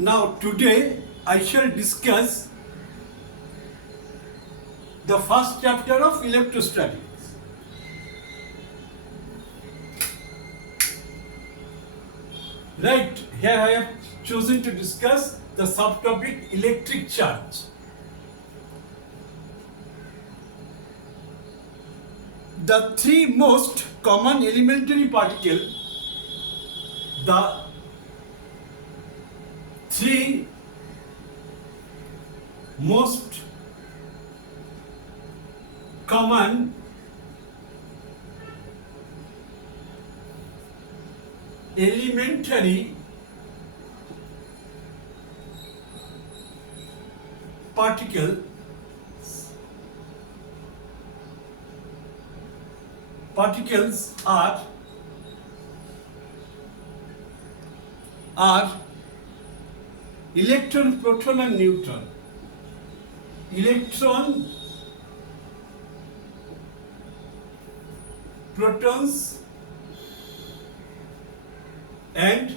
Now today I shall discuss the first chapter of electrostatics. Right, here I have chosen to discuss the subtopic electric charge. The three most common elementary particles, the three most common elementary particles are electron, proton and neutron. Electron, protons and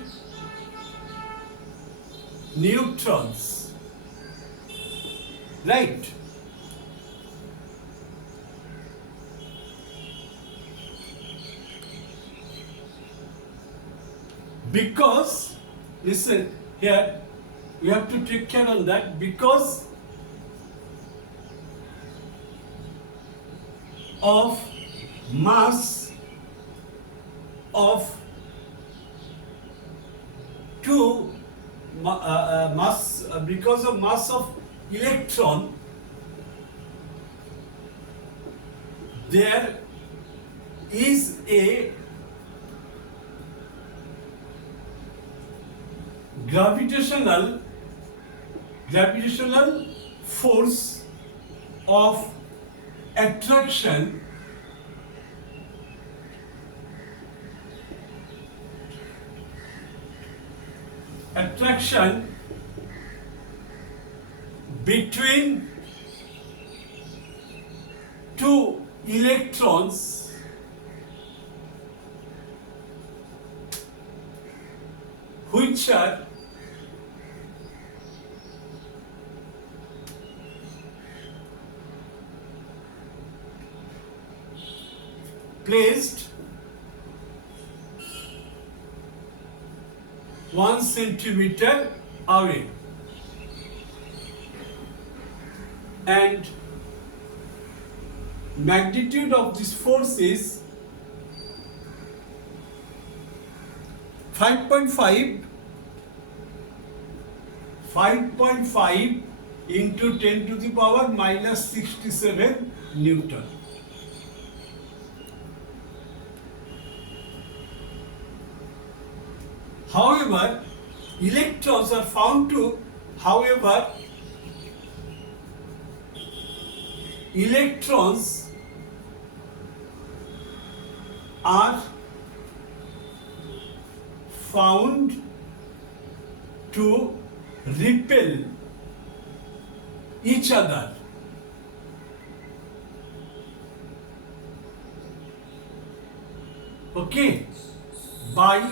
neutrons. Right. Because, listen, here you have to take care on that, because of mass of because of mass of electron, there is a gravitational force of attraction between two electrons which are placed 1 centimeter away, and magnitude of this force is 5.5 into 10 to the power minus 67 Newton. However, electrons are found to, electrons are found to repel each other. Okay, by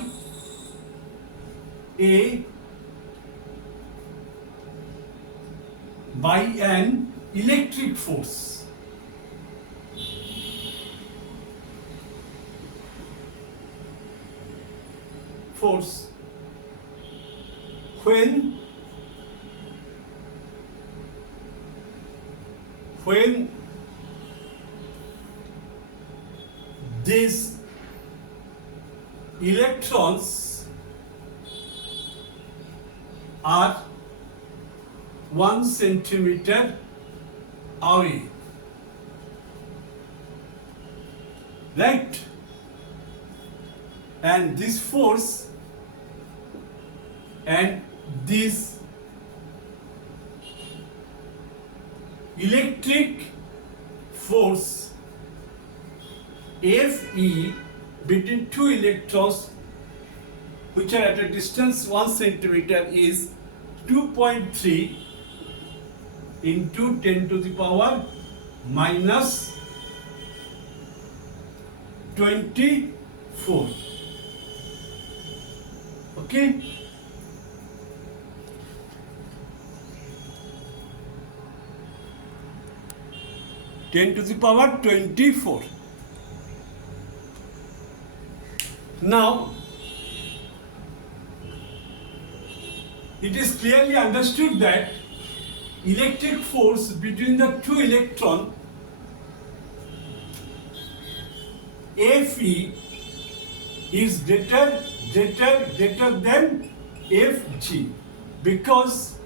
an electric force. When these electrons are 1 centimeter away, right? And this force and this electric force Fe between two electrons which are at a distance 1 centimeter is 2.3 into 10 to the power minus 24. Okay. 10 to the power 24. Now, it is clearly understood that electric force between the two electrons Fe is greater than Fg, because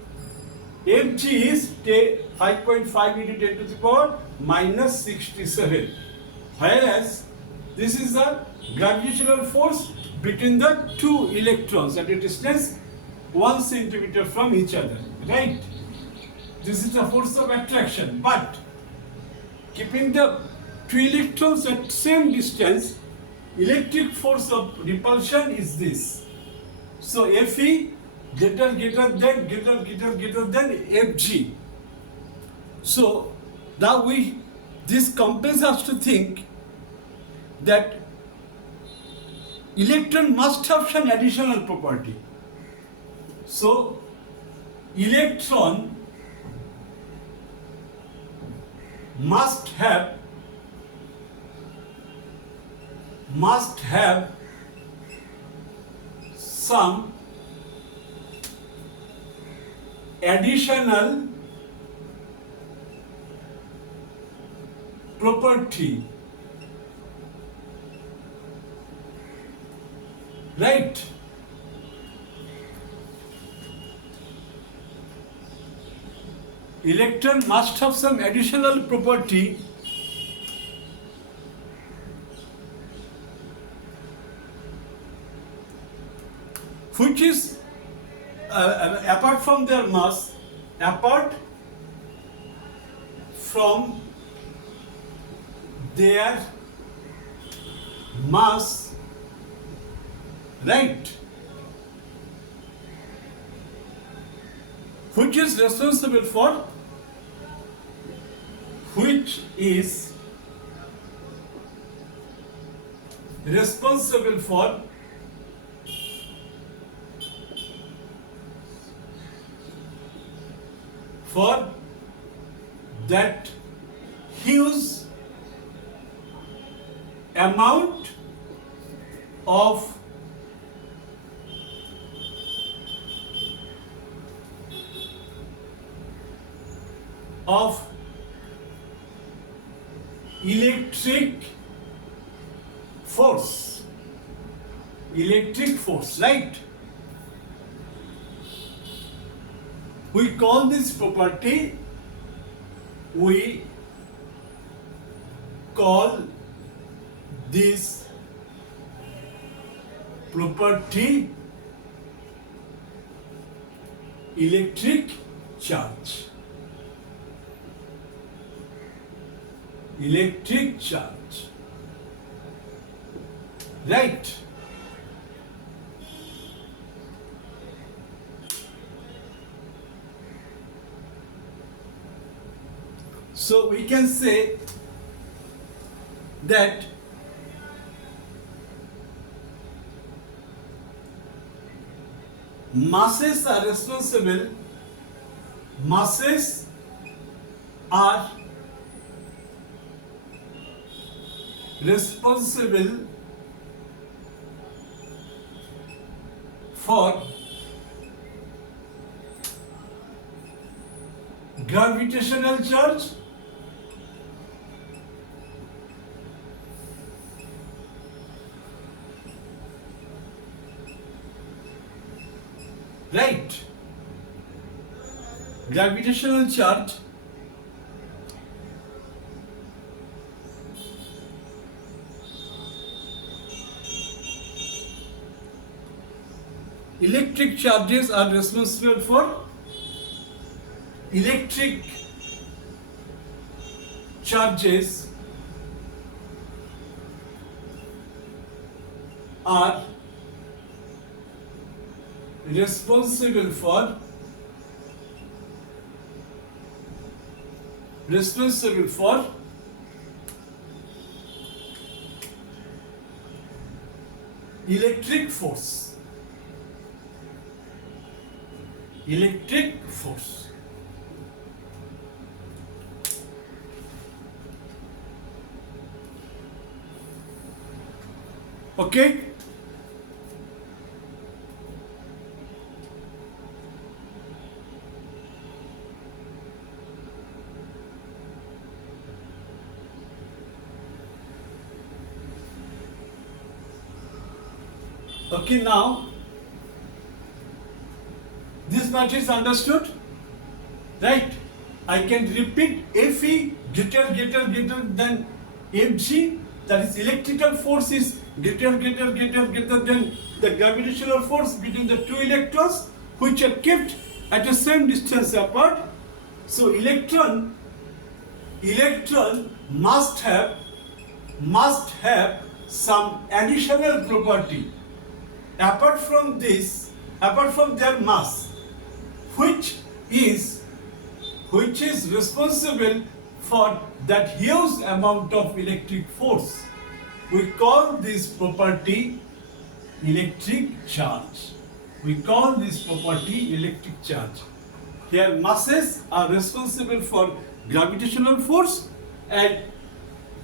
Fg is 5.5 into 10 to the power minus 67, whereas this is the gravitational force between the two electrons at a distance 1 centimeter from each other, right? This is the force of attraction, but keeping the two electrons at same distance, electric force of repulsion is this. So Fe greater than Fg. So now this compels us to think that electron must have some additional property. So electron must have some additional property, right? Electron must have some additional property which is apart from their mass, apart from their mass, right, which is responsible for that huge amount of electric force, right? We call this property, electric charge. Right? So we can say that masses are responsible for gravitational charge, right? Gravitational charge electric charges are responsible for electric charges are responsible for electric force. Okay? Okay, now this much is understood, right? I can repeat Fe greater than Mg, that is electrical force is greater than the gravitational force between the two electrons which are kept at the same distance apart. So electron must have some additional property apart from their mass, which is responsible for that huge amount of electric force. We call this property electric charge. We call this property electric charge. Here masses are responsible for gravitational force and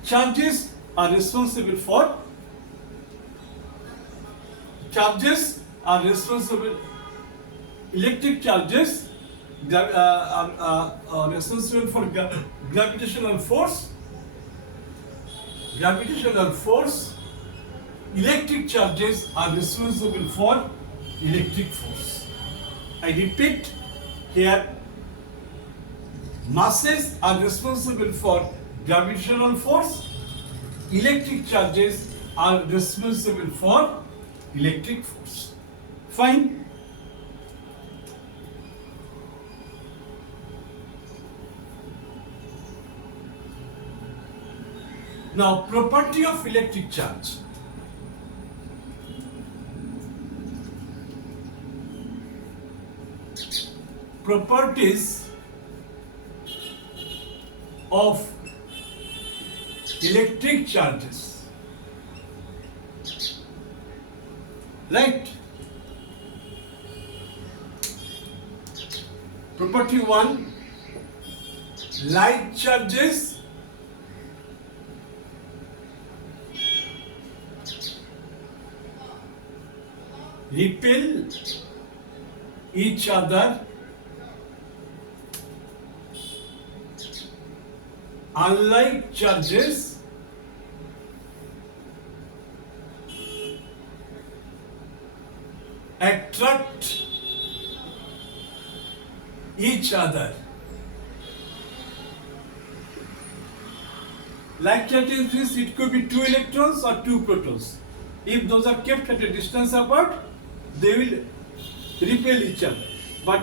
charges are responsible for electric charges are responsible for gravitational force. Electric charges are responsible for electric force. I repeat, here masses are responsible for gravitational force. Electric charges are responsible for electric force. Fine. Now, property of electric charge. Properties of electric charges. Right? Property 1, light charges repel each other, unlike charges attract each other. Like charges means it could be 2 electrons or 2 protons. If those are kept at a distance apart, they will repel each other. But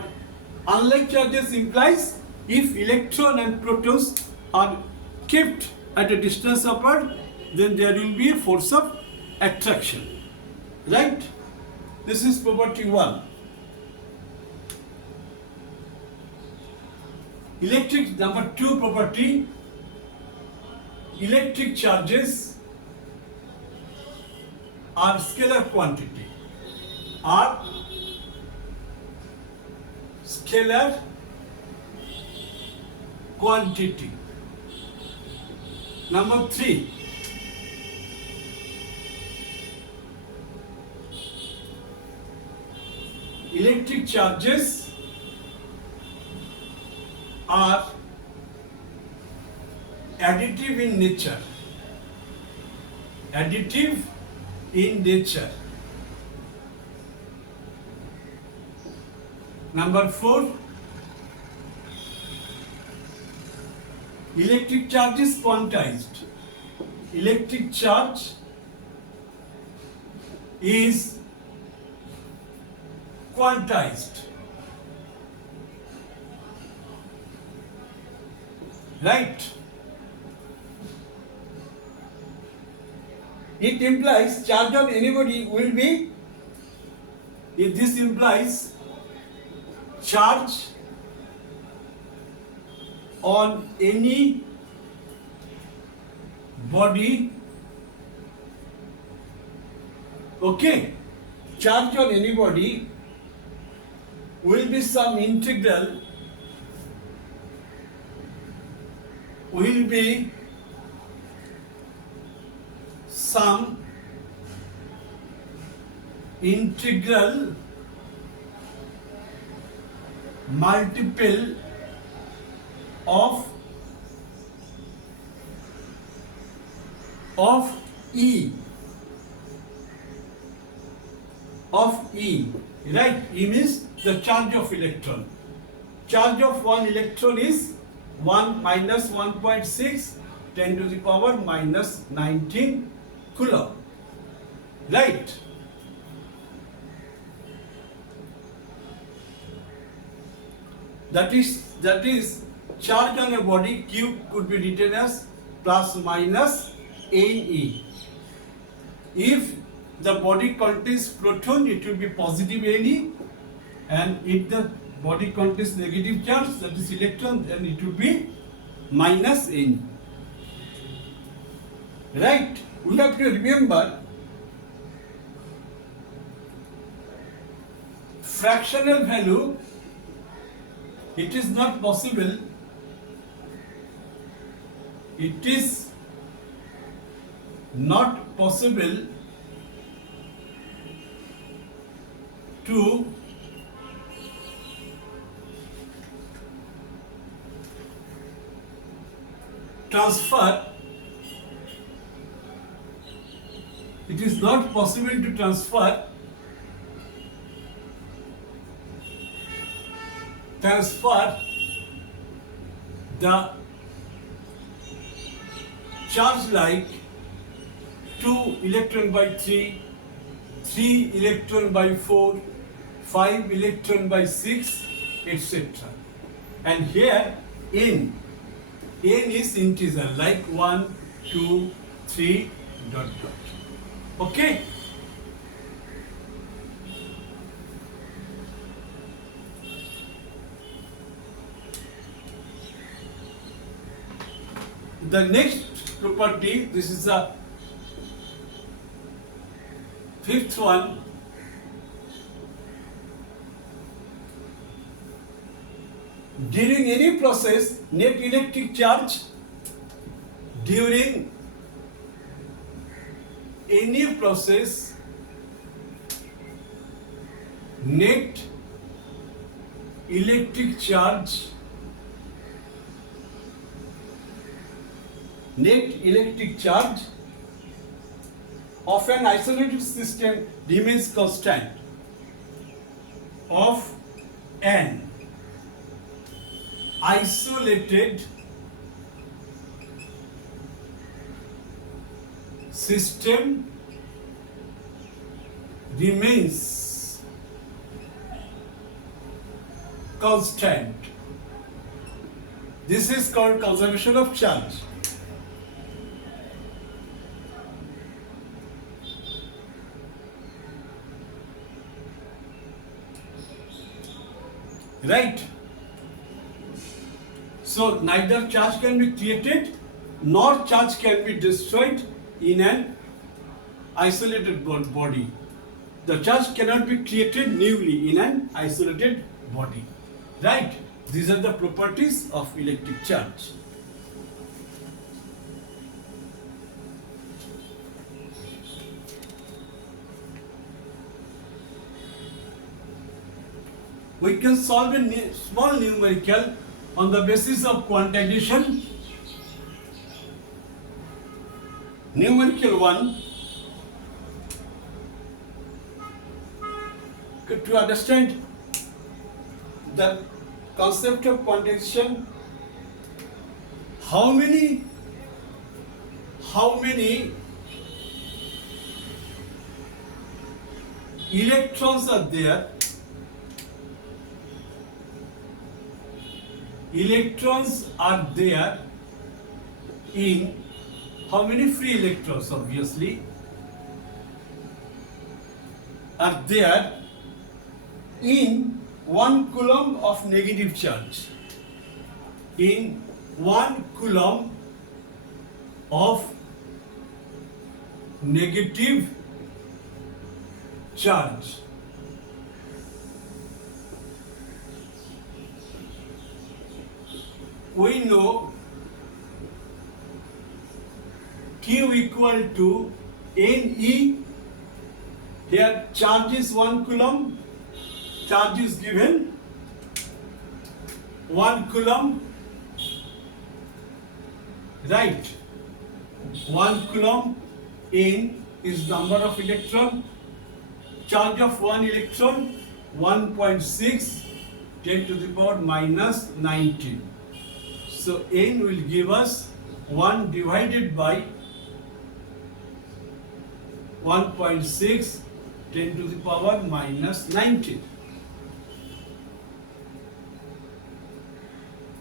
unlike charges implies if electron and protons are kept at a distance apart, then there will be a force of attraction. Right? This is property 1. Number 2 property, electric charges are scalar quantity. Are scalar quantity. Number 3, electric charges are additive in nature. Additive in nature. Number 4, electric charge is quantized. Electric charge is quantized. Right? It implies charge on anybody will be, if this implies charge on any body, okay, charge on any body will be some integral, will be some integral multiple of E, right? E means the charge of electron. Charge of one electron is 1 minus 1.6 10 to the power minus 19 coulomb, right? That is charge on a body Q could be written as plus minus Ne. If the body contains proton, it will be positive Ne, and if the body contains negative charge, that is electron, then it will be minus Ne. Right? We have to remember fractional value. It is not possible. It is not possible to transfer. It is not possible to transfer the charge like 2 electron by 3, 3 electron by 4, 5 electron by 6, etc. And here n is integer like 1, 2, 3, dot dot. Okay? The next property, this is the fifth one. During any process, net electric charge during any process, net electric charge of an isolated system remains constant. Of an isolated system remains constant. This is called conservation of charge. Right? So neither charge can be created nor charge can be destroyed in an isolated body. The charge cannot be created newly in an isolated body. Right? These are the properties of electric charge. We can solve a small numerical on the basis of quantization. Numerical 1. To understand the concept of quantization, how many electrons are there? Electrons are there in how many free electrons, obviously, are there in 1 coulomb of negative charge. In 1 coulomb of negative charge. We know Q equal to Ne Here charge is 1 coulomb. Charge is given 1 coulomb. Right. 1 coulomb in is number of electron. Charge of 1 electron 1.6 10 to the power minus 19. So N will give us 1 divided by 1.6 10 to the power minus 19.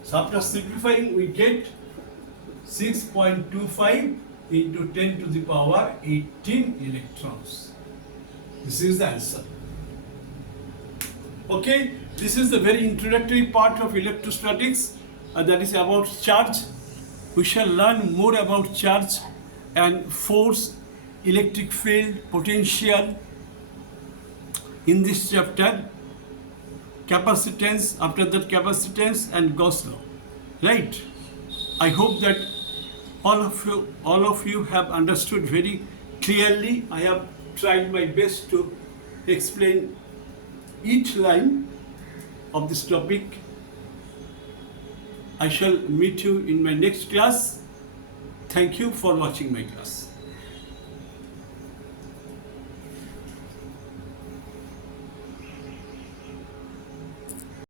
So after simplifying we get 6.25 into 10 to the power 18 electrons. This is the answer. Okay, this is the very introductory part of electrostatics, that is about charge. We shall learn more about charge and force, electric field, potential in this chapter. Capacitance, after that capacitance and Gauss law. Right? I hope that all of you have understood very clearly. I have tried my best to explain each line of this topic. I shall meet you in my next class. Thank you for watching my class.